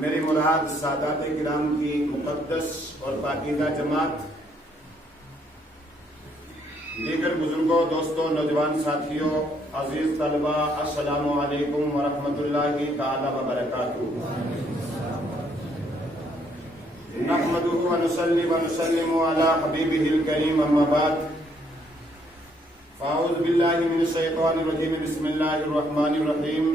میری مراد سادات کرام کی مقدس اور پاکیزہ جماعت، دیگر بزرگوں، دوستوں، نوجوان ساتھیوں، عزیز طلبہ، السلام علیکم ورحمۃ اللہ تعالی وبرکاتہ۔ نحمده ونصلي ونسلم على حبيبه الكريم اما بعد، فاعوذ بالله من الشيطان الرجيم، بسم الله الرحمن الرحيم۔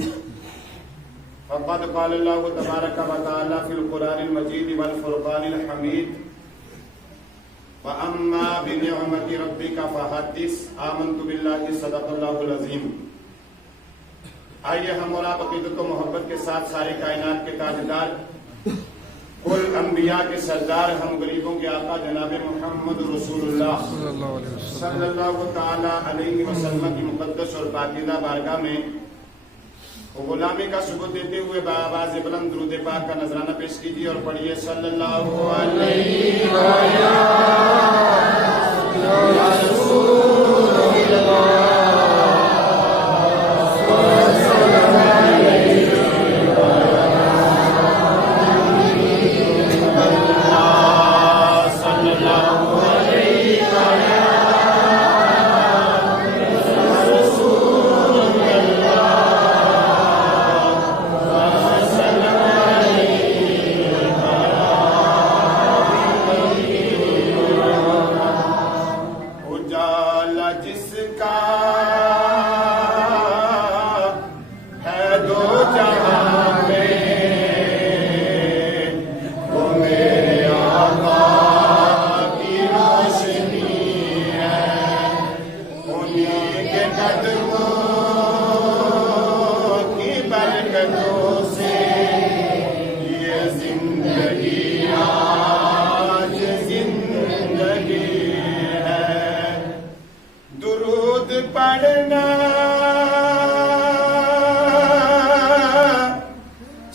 فقد قال الله تبارك وتعالى في القرآن المجيد والفرقان الحميد، وَأَمَّا بِنِعْمَةِ رَبِّكَ فَحَدِّثْ، آمَنْتُ بِاللَّهِ صدق اللہ العظیم۔ آئیے ہم اور آپ عقیدت و محبت کے ساتھ سارے کائنات کے تاجدار، کل انبیاء کے سردار، ہم غریبوں کے آقا جناب محمد رسول اللہ صلی اللہ تعالی علیہ وسلم کی مقدس اور پاکیزہ بارگاہ میں غلامی کا ثبوت دیتے ہوئے بآواز بلند درود پاک کا نذرانہ پیش کیجیے اور پڑھیے صلی اللہ علیہ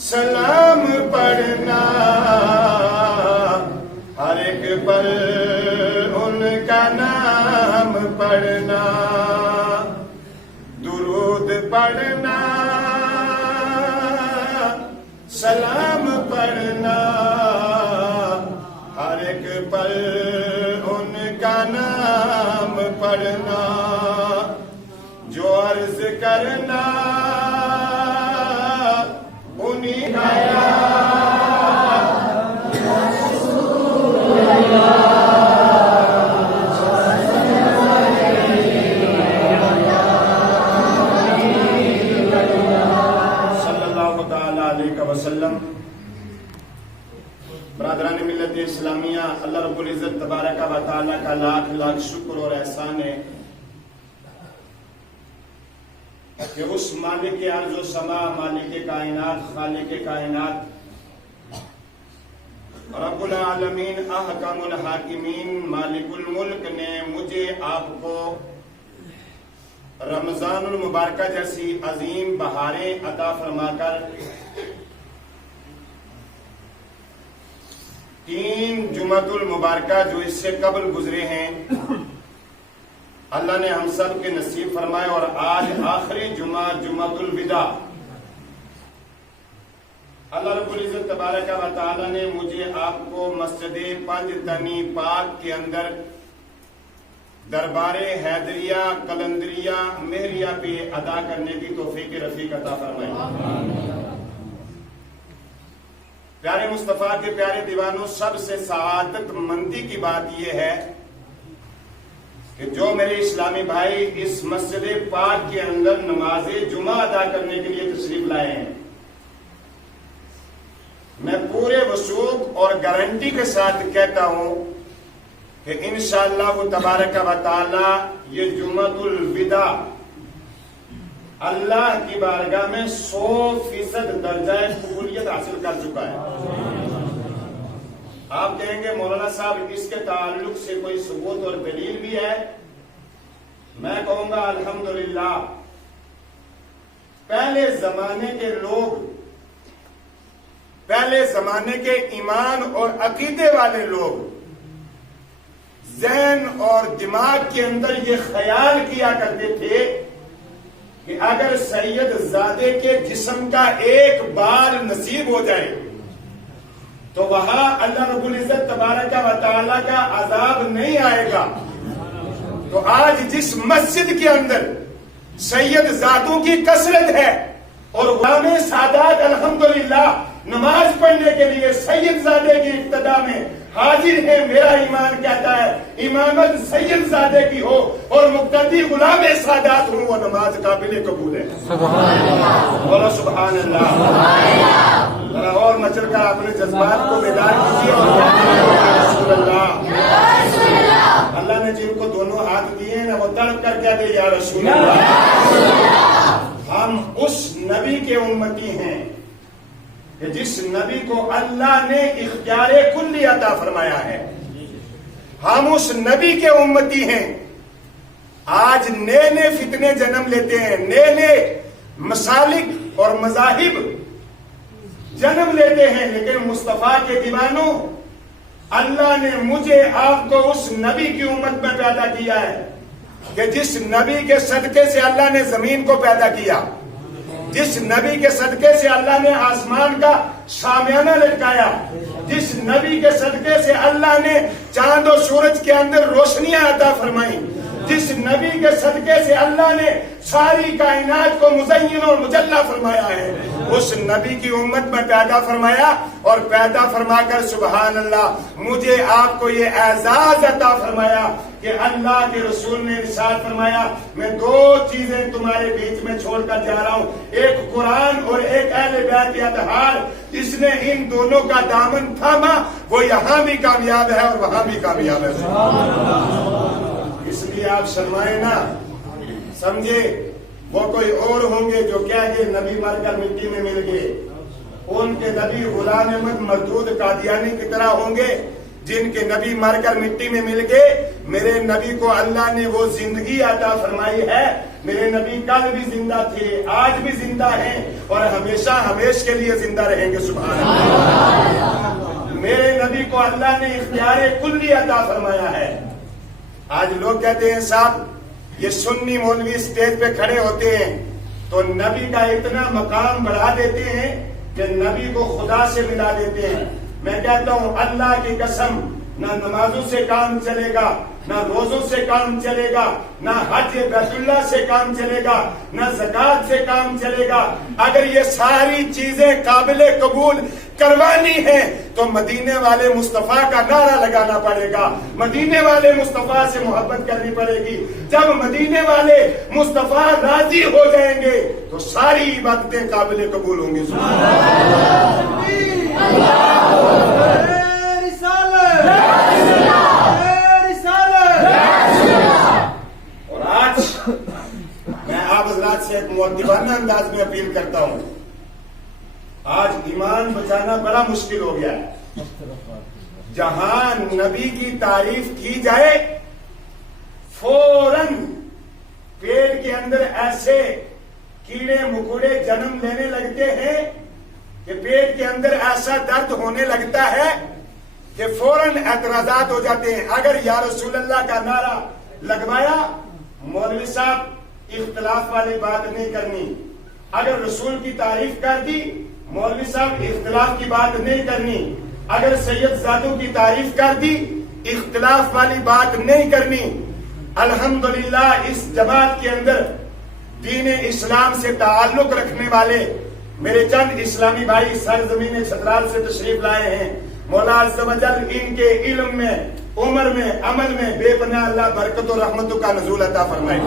سلام پڑھنا، ہر ایک پل ان کا نام پڑھنا، درود پڑھنا، سلام پڑھنا، ہر ایک پل ان کا نام پڑھنا، جو عرض کرنا انہیں آیا صلی اللہ تعالی علیہ وسلم۔ برادران ملت اسلامیہ، اللہ رب العزت تبارک و تعالی کا لاکھ لاکھ شکر اور احسان ہے کہ اس مالک ارض و سما، مالک کائنات، خالق کائنات، رب العالمین، احکم الحاکمین، مالک الملک نے مجھے آپ کو رمضان المبارکہ جیسی عظیم بہاریں عطا فرما کر 3 جمعۃ المبارکہ جو اس سے قبل گزرے ہیں، اللہ نے ہم سب کے نصیب فرمائے، اور آج آخری جمعہ، جمعۃ الوداع، اللہ رب العزت تبارک و تعالی نے مجھے آپ کو مسجد پنج تنی پاک کے اندر دربار حیدریہ، قلندریہ، مہریہ پہ ادا کرنے کی توفیق رفیق عطا فرمائے۔ پیارے مصطفیٰ کے پیارے دیوانوں، سب سے سعادت مندی کی بات یہ ہے کہ جو میرے اسلامی بھائی اس مسجد پاک کے اندر نماز جمعہ ادا کرنے کے لیے تشریف لائے ہیں، میں پورے وثوق اور گارنٹی کے ساتھ کہتا ہوں کہ انشاءاللہ تبارک و تعالی یہ جمعۃ الوداع اللہ کی بارگاہ میں 100% درجہ قبولیت حاصل کر چکا ہے۔ آپ کہیں گے مولانا صاحب اس کے تعلق سے کوئی ثبوت اور دلیل بھی ہے؟ میں کہوں گا الحمدللہ، پہلے زمانے کے لوگ، پہلے زمانے کے ایمان اور عقیدے والے لوگ ذہن اور دماغ کے اندر یہ خیال کیا کرتے تھے کہ اگر سید زادے کے جسم کا ایک بال نصیب ہو جائے تو وہاں اللہ رب العزت تبارک و تعالیٰ کا عذاب نہیں آئے گا۔ تو آج جس مسجد کے اندر سید ذاتوں کی کثرت ہے اور غلام سادات الحمدللہ نماز پڑھنے کے لیے سید زادے کی ابتدا میں حاضر ہے، میرا ایمان کہتا ہے امامت سید زادے کی ہو اور مقتدی غلام سادات ہوں، وہ نماز قابل قبول ہے۔ سبحان اللہ، بولو سبحان اللہ۔ ذرا اور مچل کر اپنے جذبات کو بیدار کیجیے اور رسول اللہ۔ اللہ نے جن کو دونوں ہاتھ دیے ہیں نا، وہ تڑپ کر کیا دے یا رسول اللہ۔ ہم اس نبی کے امتی ہیں کہ جس نبی کو اللہ نے اختیار کلی عطا فرمایا ہے۔ ہم اس نبی کے امتی ہیں۔ آج نئے نئے فتنے جنم لیتے ہیں، نئے نئے مسالک اور مذاہب جنم لیتے ہیں، لیکن مصطفیٰ کے دیوانوں، اللہ نے مجھے آپ کو اس نبی کی امت میں پیدا کیا ہے کہ جس نبی کے صدقے سے اللہ نے زمین کو پیدا کیا، جس نبی کے صدقے سے اللہ نے آسمان کا شامیانہ لٹکایا، جس نبی کے صدقے سے اللہ نے چاند و سورج کے اندر روشنیاں عطا فرمائیں، جس نبی کے صدقے سے اللہ نے ساری کائنات کو مزین اور مجلہ فرمایا ہے، اس نبی کی امت میں پیدا فرمایا اور پیدا فرما کر سبحان اللہ مجھے آپ کو یہ اعزاز عطا فرمایا کہ اللہ کے رسول نے ارشاد فرمایا میں دو چیزیں تمہارے بیچ میں چھوڑ کر جا رہا ہوں، ایک قرآن اور ایک اہل بیت اطہار۔ جس نے ان دونوں کا دامن تھاما وہ یہاں بھی کامیاب ہے اور وہاں بھی کامیاب ہے۔ اس لیے آپ شرمائے نہ، سمجھے وہ کوئی اور ہوں گے جو کیا کہ نبی مر کر مٹی میں مل گئے، ان کے نبی غلام احمد مردود قادیانی کی طرح ہوں گے جن کے نبی مر کر مٹی میں مل گئے۔ میرے نبی کو اللہ نے وہ زندگی عطا فرمائی ہے، میرے نبی کل بھی زندہ تھے، آج بھی زندہ ہیں اور ہمیشہ ہمیش کے لیے زندہ رہیں گے۔ سبحان اللہ۔ میرے نبی کو اللہ نے اختیار کلی عطا فرمایا ہے۔ آج لوگ کہتے ہیں صاحب یہ سنی مولوی اسٹیج پہ کھڑے ہوتے ہیں تو نبی کا اتنا مقام بڑھا دیتے ہیں کہ نبی کو خدا سے ملا دیتے ہیں۔ میں کہتا ہوں اللہ کی قسم، نہ نمازوں سے کام چلے گا، نہ روزوں سے کام چلے گا، نہ حج بیت اللہ سے کام چلے گا، نہ زکوٰۃ سے کام چلے گا۔ اگر یہ ساری چیزیں قابل قبول کروانی ہے تو مدینے والے مصطفیٰ کا نعرہ لگانا پڑے گا، مدینے والے مصطفیٰ سے محبت کرنی پڑے گی۔ جب مدینے والے مصطفیٰ راضی ہو جائیں گے تو ساری عبادتیں قابل قبول ہوں گی۔ اور آج میں آپ حضرات سے ایک مؤدبانہ انداز میں اپیل کرتا ہوں، آج ایمان بچانا بڑا مشکل ہو گیا ہے۔ جہاں نبی کی تعریف کی جائے فوراً پیٹ کے اندر ایسے کیڑے مکوڑے جنم لینے لگتے ہیں کہ پیٹ کے اندر ایسا درد ہونے لگتا ہے کہ فوراً اعتراضات ہو جاتے ہیں۔ اگر یا رسول اللہ کا نعرہ لگوایا، مولوی صاحب اختلاف والی بات نہیں کرنی۔ اگر رسول کی تعریف کر دی، مولوی صاحب اختلاف کی بات نہیں کرنی۔ اگر سید زادوں کی تعریف کر دی، اختلاف والی بات نہیں کرنی۔ الحمدللہ اس جماعت کے اندر دین اسلام سے تعلق رکھنے والے میرے چند اسلامی بھائی سرزمین چھترال سے تشریف لائے ہیں۔ مولا عز و جل ان کے علم میں، عمر میں، عمل میں بے پناہ اللہ برکت و رحمتوں کا نزول عطا فرمائے۔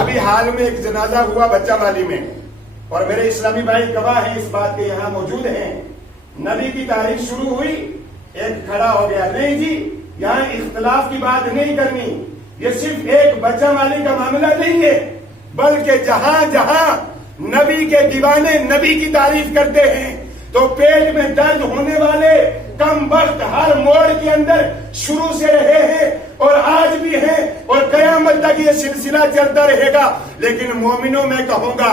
ابھی حال میں ایک جنازہ ہوا بچہ والی میں، اور میرے اسلامی بھائی گواہ ہیں اس بات کے، یہاں موجود ہیں۔ نبی کی تعریف شروع ہوئی، ایک کھڑا ہو گیا، نہیں جی یہاں اختلاف کی بات نہیں کرنی، یہ صرف ایک بچہ والی کا معاملہ نہیں ہے، بلکہ جہاں جہاں نبی کے دیوانے نبی کی تعریف کرتے ہیں تو پیٹ میں درد ہونے والے کم وقت ہر موڑ کے اندر شروع سے رہے ہیں اور آج بھی ہیں اور قیامت تک یہ سلسلہ چلتا رہے گا۔ لیکن مومنوں میں کہوں گا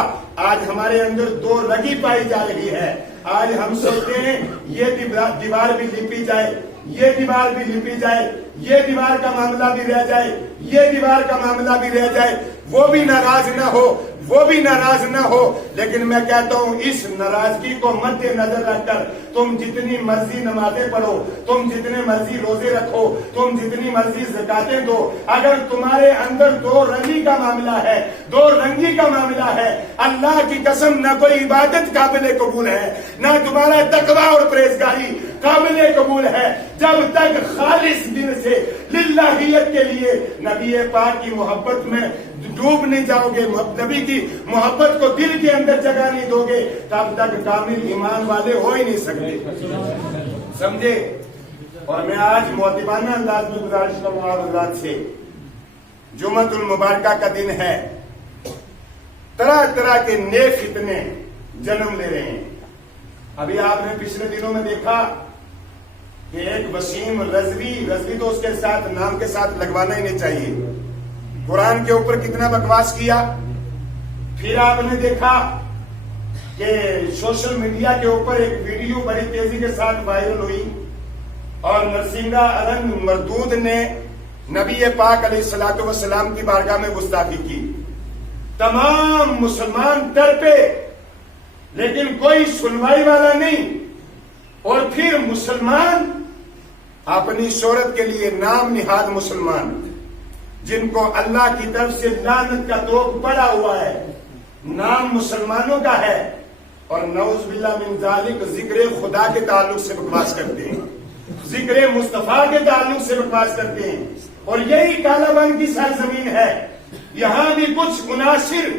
آج ہمارے اندر دو رگی پائی جا رہی ہے۔ آج ہم سوچتے ہیں یہ دیوار بھی لپی جائے، یہ دیوار بھی لپی جائے، یہ دیوار کا معاملہ بھی رہ جائے، یہ دیوار کا معاملہ بھی رہ جائے، وہ بھی ناراض نہ ہو، وہ بھی ناراض نہ ہو. لیکن میں کہتا ہوں اس ناراضگی کو مد نظر رکھ کر تم جتنی مرضی نمازیں پڑھو، تم جتنے مرضی روزے رکھو، تم جتنی مرضی زکاتیں دو، اگر تمہارے اندر دو رنگی کا معاملہ ہے، دو رنگی کا معاملہ ہے، اللہ کی قسم نہ کوئی عبادت قابل قبول ہے، نہ تمہارا تقوی اور پرہیزگاری قابل قبول ہے. جب تک خالص دل سے للہیت کے لیے نبی پاک کی محبت میں ڈوب نہیں جاؤ گے، نبی کی محبت کو دل کے اندر جگہ نہیں دو گے، تب تک کامل ایمان والے ہو ہی نہیں سکتے. سمجھے؟ اور میں آج مؤدبانہ انداز میں گزارش کروں گا حضرات سے، جمعۃ المبارکہ کا دن ہے، طرح طرح کے نیک فتنے جنم لے رہے ہیں. ابھی آپ نے پچھلے دنوں میں دیکھا کہ ایک وسیم رضوی تو اس کے ساتھ نام کے ساتھ لگوانا ہی نہیں چاہیے، قرآن کے اوپر کتنا بکواس کیا. پھر آپ نے دیکھا کہ سوشل میڈیا کے اوپر ایک ویڈیو بڑی تیزی کے ساتھ وائرل ہوئی اور نرسنگا ارن مردود نے نبی پاک علیہ الصلوۃ والسلام کی بارگاہ میں گستاخی کی. تمام مسلمان تڑپے لیکن کوئی سنوائی والا نہیں. اور پھر مسلمان اپنی شہرت کے لیے نام نہاد مسلمان، جن کو اللہ کی طرف سے لعنت کا توق پڑا ہوا ہے، نام مسلمانوں کا ہے، اور نعوذ باللہ من ذالک ذکر خدا کے تعلق سے بکواس کرتے ہیں، ذکر مصطفیٰ کے تعلق سے بکواس کرتے ہیں. اور یہی کالا بن کی سرزمین ہے. یہاں بھی کچھ عناصر،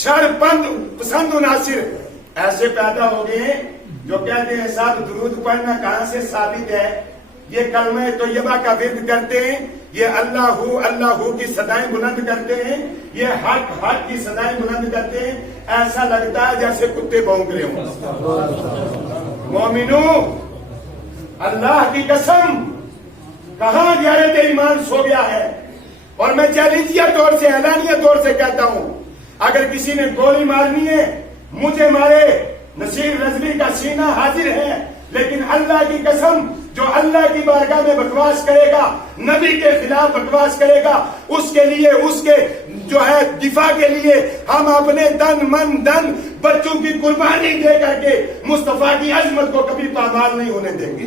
شر پسند عناصر ایسے پیدا ہو گئے ہیں جو کہتے ہیں صاحب درود پڑھنا کہاں سے ثابت ہے، یہ کلمہ طیبہ کا ورد کرتے ہیں، یہ اللہ کی صدائیں بلند کرتے ہیں، یہ حق کی صدائیں بلند کرتے ہیں. ایسا لگتا ہے جیسے کتے بھونک رہے ہوں. مومنو، اللہ کی قسم کہاں غیرت ایمان سو گیا ہے. اور میں چیلنجیہ طور سے، اعلانیہ طور سے کہتا ہوں، اگر کسی نے گولی مارنی ہے مجھے مارے، نصیر رضوی کا سینہ حاضر ہے. لیکن اللہ کی قسم جو اللہ کی بارگاہ میں بکواس کرے گا، نبی کے خلاف بکواس کرے گا، اس کے لیے، اس کے جو ہے دفاع کے لیے ہم اپنے تن من دن بچوں کی قربانی دے کر کے مصطفیٰ کی عظمت کو کبھی پامال نہیں ہونے دیں گے.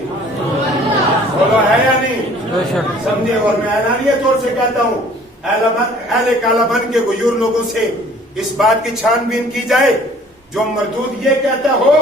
بولو ہے یا نہیں؟ سمجھے؟ اور میں اعلانیہ طور سے کہتا ہوں، اہل کالا بن کے غیور لوگوں سے اس بات کی چھان بین کی جائے جو مردود یہ کہتا ہو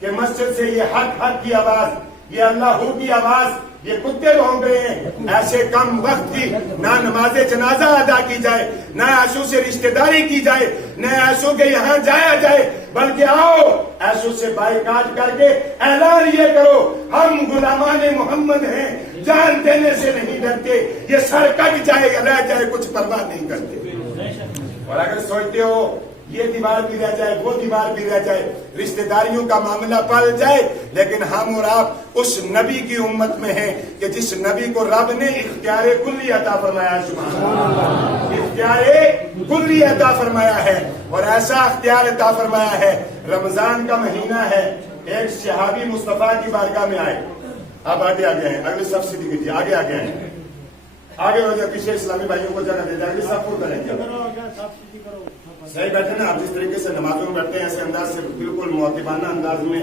کہ مسجد سے یہ حق کی آواز، یہ اللہ کی آواز، یہ کتے بھونک رہے ہیں. ایسے کم وقت کی نہ نماز جنازہ ادا کی جائے، نہ ایسوں سے رشتہ داری کی جائے، نہ ایسوں کے یہاں جایا جائے، بلکہ آؤ ایسوں سے بائیکاٹ کر کے اعلان یہ کرو ہم غلامان محمد ہیں، جان دینے سے نہیں ڈرتے، یہ سر کٹ جائے یا رہ جائے کچھ پرواہ نہیں کرتے. اور اگر سوچتے ہو یہ دیوار بھی رہ جائے، وہ دیوار بھی رہ جائے، رشتہ داریوں کا معاملہ پل جائے، لیکن ہم اور آپ اس نبی کی امت میں ہیں کہ جس نبی کو رب نے اختیار کلی عطا فرمایا. سبحان اللہ، اختیار کلی عطا فرمایا ہے. اور ایسا اختیار عطا فرمایا ہے، رمضان کا مہینہ ہے، ایک صحابی مصطفیٰ کی بارگاہ میں آئے. اب آگے ہیں، اگلے صف سے دیکھیے، آگے ہیں، آگے ہو جائے، پیچھے اسلامی بھائیوں کو جگہ دے دیں، اگلے صف پر کریں گے. صحیح بیٹھے نا آپ جس طریقے سے نمازوں میں بیٹھتے ہیں ایسے انداز سے بالکل مؤدبانہ انداز میں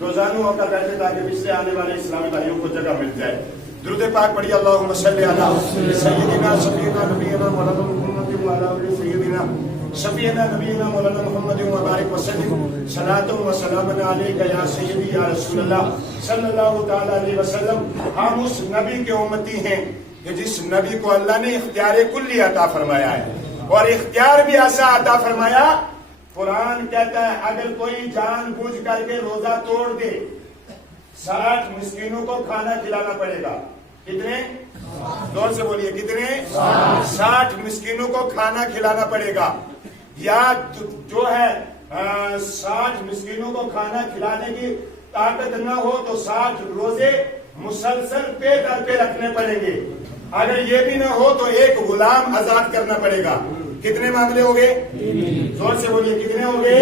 روزانہ ہو کر بیٹھے تاکہ پچھلے آنے والے اسلامی بھائیوں کو جگہ مل جائے. درود پاک پڑھیے، اللہم صلی علی سیدنا شفیعنا نبینا مولانا محمد وعلی آلہ سیدنا شفیعنا نبینا مولانا محمد وبارک وسلم. صلاۃ و سلام علیک یا سیدی یا رسول اللہ صلی اللہ تعالی علیہ وسلم. ہم اس نبی کے امتی ہیں کہ جس نبی کو اللہ نے اختیار کلی عطا فرمایا ہے، اور اختیار بھی ایسا عطا فرمایا. قرآن کہتا ہے اگر کوئی جان بوجھ کر کے روزہ توڑ دے 60 مسکینوں کو کھانا کھلانا پڑے گا. کتنے؟ زور سے بولیے، کتنے؟ 60 مسکینوں کو کھانا کھلانا پڑے گا. یا جو ہے 60 مسکینوں کو کھانا کھلانے کی طاقت نہ ہو تو 60 روزے مسلسل پہ در پہ رکھنے پڑیں گے. اگر یہ بھی نہ ہو تو ایک غلام آزاد کرنا پڑے گا. کتنے معاملے ہو گئے؟ زور سے بولیے، کتنے ہو گئے؟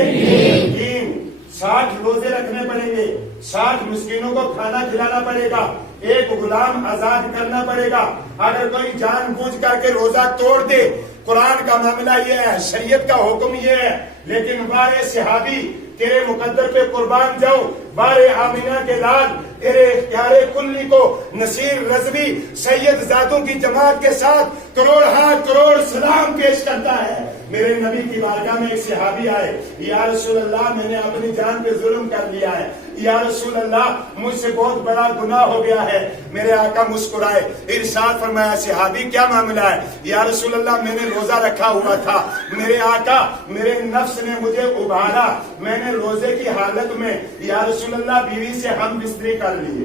3. 60 روزے رکھنے پڑیں گے، 60 مسکینوں کو کھانا کھلانا پڑے گا، ایک غلام آزاد کرنا پڑے گا. اگر کوئی جان بوجھ کر کے روزہ توڑ دے قرآن کا معاملہ یہ ہے، شریعت کا حکم یہ ہے، لیکن بارے صحابی تیرے مقدر پہ قربان جاؤ، بارے آمینہ کے لال تیرے اختیار کلی کو نصیر رضوی سید زادوں کی جماعت کے ساتھ کروڑ ہاتھ کروڑ سلام پیش کرتا ہے۔ میرے نبی کی بارگاہ میں ایک صحابی آئے، یا رسول اللہ میں نے اپنی جان پہ ظلم کر لیا ہے، یا رسول اللہ مجھ سے بہت بڑا گناہ ہو گیا ہے۔ میرے آقا مسکرائے، ارشاد فرمایا صحابی کیا معاملہ ہے؟ یا رسول اللہ میں نے روزہ رکھا ہوا تھا، میرے آقا میرے نفس نے مجھے ابھارا، میں نے روزے کی حالت میں یا رسول اللہ بیوی سے ہم بستری کر لیے۔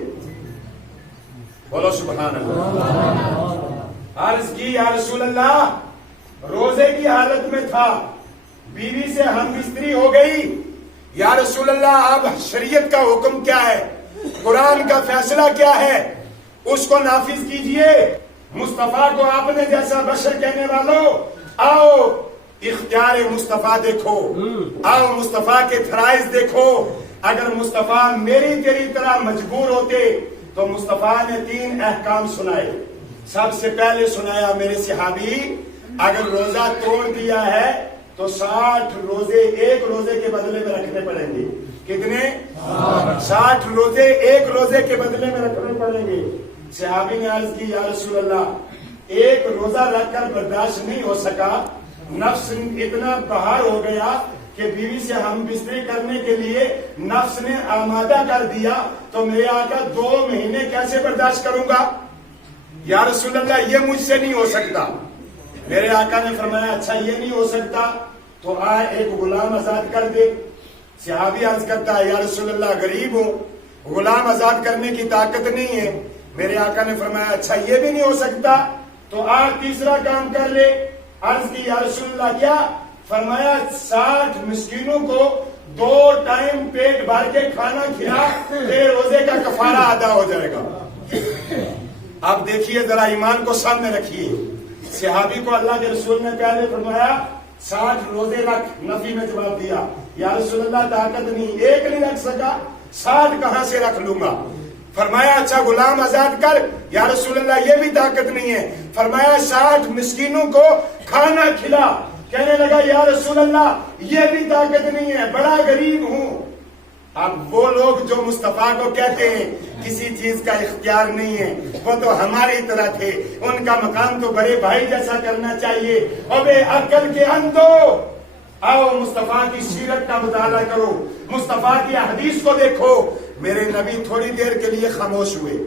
بولو سبحان اللہ۔ عرض کی یا رسول اللہ روزے کی حالت میں تھا، بیوی سے ہم بستری ہو گئی، یا رسول اللہ اب شریعت کا حکم کیا ہے، قرآن کا فیصلہ کیا ہے، اس کو نافذ کیجئے۔ مصطفیٰ کو آپ نے جیسا بشر کہنے والوں، آؤ اختیار مصطفیٰ دیکھو، آؤ مصطفیٰ کے فرائض دیکھو۔ اگر مصطفیٰ میری تیری طرح مجبور ہوتے تو مصطفیٰ نے 3 احکام سنائے۔ سب سے پہلے سنایا میرے صحابی اگر روزہ توڑ دیا ہے تو 60 روزے ایک روزے کے بدلے میں رکھنے پڑیں گے۔ کتنے؟ 60 روزے ایک روزے کے بدلے میں رکھنے پڑیں گے۔ صحابی نے عرض کی یا رسول اللہ ایک روزہ رکھ کر برداشت نہیں ہو سکا، نفس اتنا بہار ہو گیا کہ بیوی سے ہم بستری کرنے کے لیے نفس نے آمادہ کر دیا، تو میرے آقا 2 مہینے کیسے برداشت کروں گا؟ یا رسول اللہ یہ مجھ سے نہیں ہو سکتا۔ میرے آقا نے فرمایا اچھا یہ نہیں ہو سکتا تو آئے ایک غلام آزاد کر دے۔ صحابی عرض کرتا ہے یا رسول اللہ غریب ہوں، غلام آزاد کرنے کی طاقت نہیں ہے۔ میرے آقا نے فرمایا اچھا یہ بھی نہیں ہو سکتا تو آج تیسرا کام کر لے۔ عرض کی یا رسول اللہ کیا؟ فرمایا 60 مسکینوں کو 2 ٹائم پیٹ بھر کے کھانا کھلا، تیرے روزے کا کفارہ ادا ہو جائے گا۔ اب دیکھیے ذرا ایمان کو سامنے رکھیے، صحابی کو اللہ کے رسول نے پہلے فرمایا 60 روزے رکھ، نفی میں جواب دیا یا رسول اللہ طاقت نہیں، ایک نہیں رکھ سکا، 60 کہاں سے رکھ لوں گا؟ فرمایا اچھا غلام آزاد کر، یا رسول اللہ یہ بھی طاقت نہیں ہے۔ فرمایا 60 مسکینوں کو کھانا کھلا، کہنے لگا یا رسول اللہ یہ بھی طاقت نہیں ہے، بڑا غریب ہوں۔ اب وہ لوگ جو مصطفیٰ کو کہتے ہیں کسی چیز کا اختیار نہیں ہے، وہ تو ہماری طرح تھے، ان کا مقام تو بڑے بھائی جیسا کرنا چاہیے۔ اور بے عقل کے اندھو، آؤ مصطفیٰ کی سیرت کا مطالعہ کرو، مصطفیٰ کی حدیث کو دیکھو۔ میرے نبی تھوڑی دیر کے لیے خاموش ہوئے۔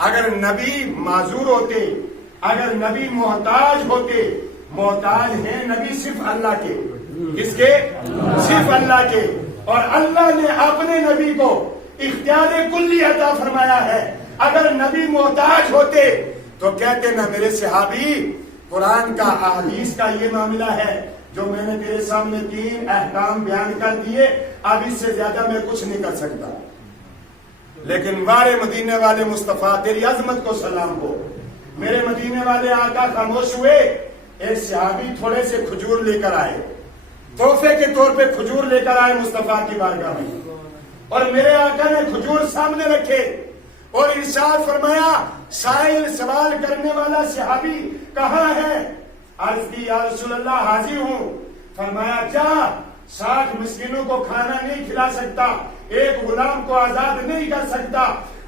اگر نبی معذور ہوتے، اگر نبی محتاج ہوتے، محتاج ہیں نبی صرف اللہ کے، کس کے؟ صرف اللہ کے، اور اللہ نے اپنے نبی کو اختیار کلی عطا فرمایا ہے۔ اگر نبی محتاج ہوتے تو کہتے نا میرے صحابی قرآن کا احادیث کا یہ معاملہ ہے جو میں نے تیرے سامنے 3 احکام بیان کر دیے، اب اس سے زیادہ میں کچھ نہیں کر سکتا۔ لیکن وارے مدینے والے مصطفیٰ تیری عظمت کو سلام ہو، میرے مدینے والے آقا خاموش ہوئے۔ ایک صحابی تھوڑے سے کھجور لے کر آئے، تحفے کے طور پہ کھجور لے کر آئے مصطفیٰ کی بارگاہ میں، اور میرے آقا نے کھجور سامنے رکھے اور ارشاد فرمایا سائل سوال کرنے والا صحابی کہاں ہے؟ عرض کی یا رسول اللہ حاضر ہوں۔ فرمایا جا، 60 مسکینوں کو کھانا نہیں کھلا سکتا، ایک غلام کو آزاد نہیں کر سکتا،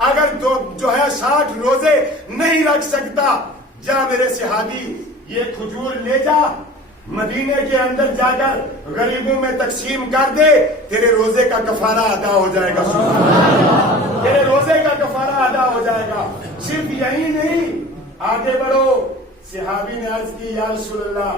اگر جو ہے 60 روزے نہیں رکھ سکتا، جا میرے صحابی یہ کھجور لے جا، مدینے کے اندر جا کر غریبوں میں تقسیم کر دے، تیرے روزے کا کفارہ ادا ہو جائے گا، تیرے روزے کا کفارہ ادا ہو جائے گا۔ صرف یہی نہیں، آگے بڑھو۔ صحابی نے عرض کی یا رسول اللہ،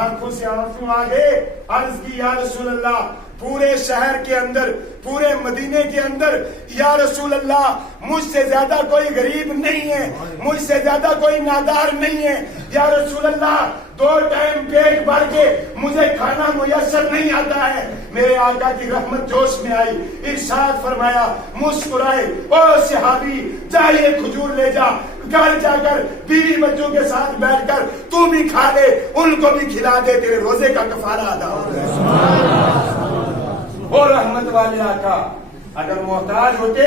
آنکھوں سے آنسو آگے، عرض کی یا رسول اللہ پورے شہر کے اندر، پورے مدینے کے اندر یا رسول اللہ مجھ سے زیادہ کوئی غریب نہیں ہے، مجھ سے زیادہ کوئی نادار نہیں ہے، یا رسول اللہ 2 ٹائم پیٹ بھر کے مجھے کھانا میسر نہیں آتا ہے۔ میرے آقا کی رحمت جوش میں آئی، ارشاد فرمایا، مسکرائے، او صحابی جا یہ کھجور لے جا، گھر جا کر بیوی بچوں کے ساتھ بیٹھ کر تو بھی کھا لے، ان کو بھی کھلا دے، تیرے روزے کا کفارہ ادا ہو جائے۔ اور رحمت والے آقا اگر محتاج ہوتے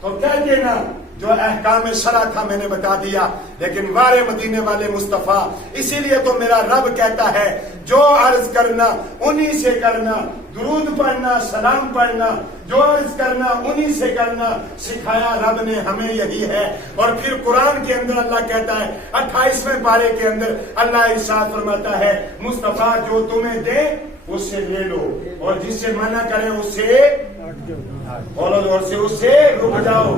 تو کہتے نا جو احکام شرع تھا میں نے بتا دیا، لیکن وارے مدینے والے مصطفیٰ، اسی لیے تو میرا رب کہتا ہے جو عرض کرنا انہی سے کرنا، درود پڑھنا، سلام پڑھنا، جو عرض کرنا انہی سے کرنا، سکھایا رب نے ہمیں یہی ہے۔ اور پھر قرآن کے اندر اللہ کہتا ہے 28ویں پارے کے اندر اللہ ارشاد فرماتا ہے مصطفیٰ جو تمہیں دے اس سے لے لو، اور جس سے منع کرے اس سے بولو، اور اس سے رک جاؤ۔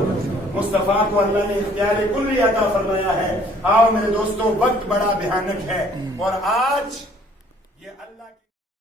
مصطفیٰ کو اللہ نے اختیار کلی عطا فرمایا ہے۔ آؤ میرے دوستو، وقت بڑا بھیانک ہے، اور آج یہ اللہ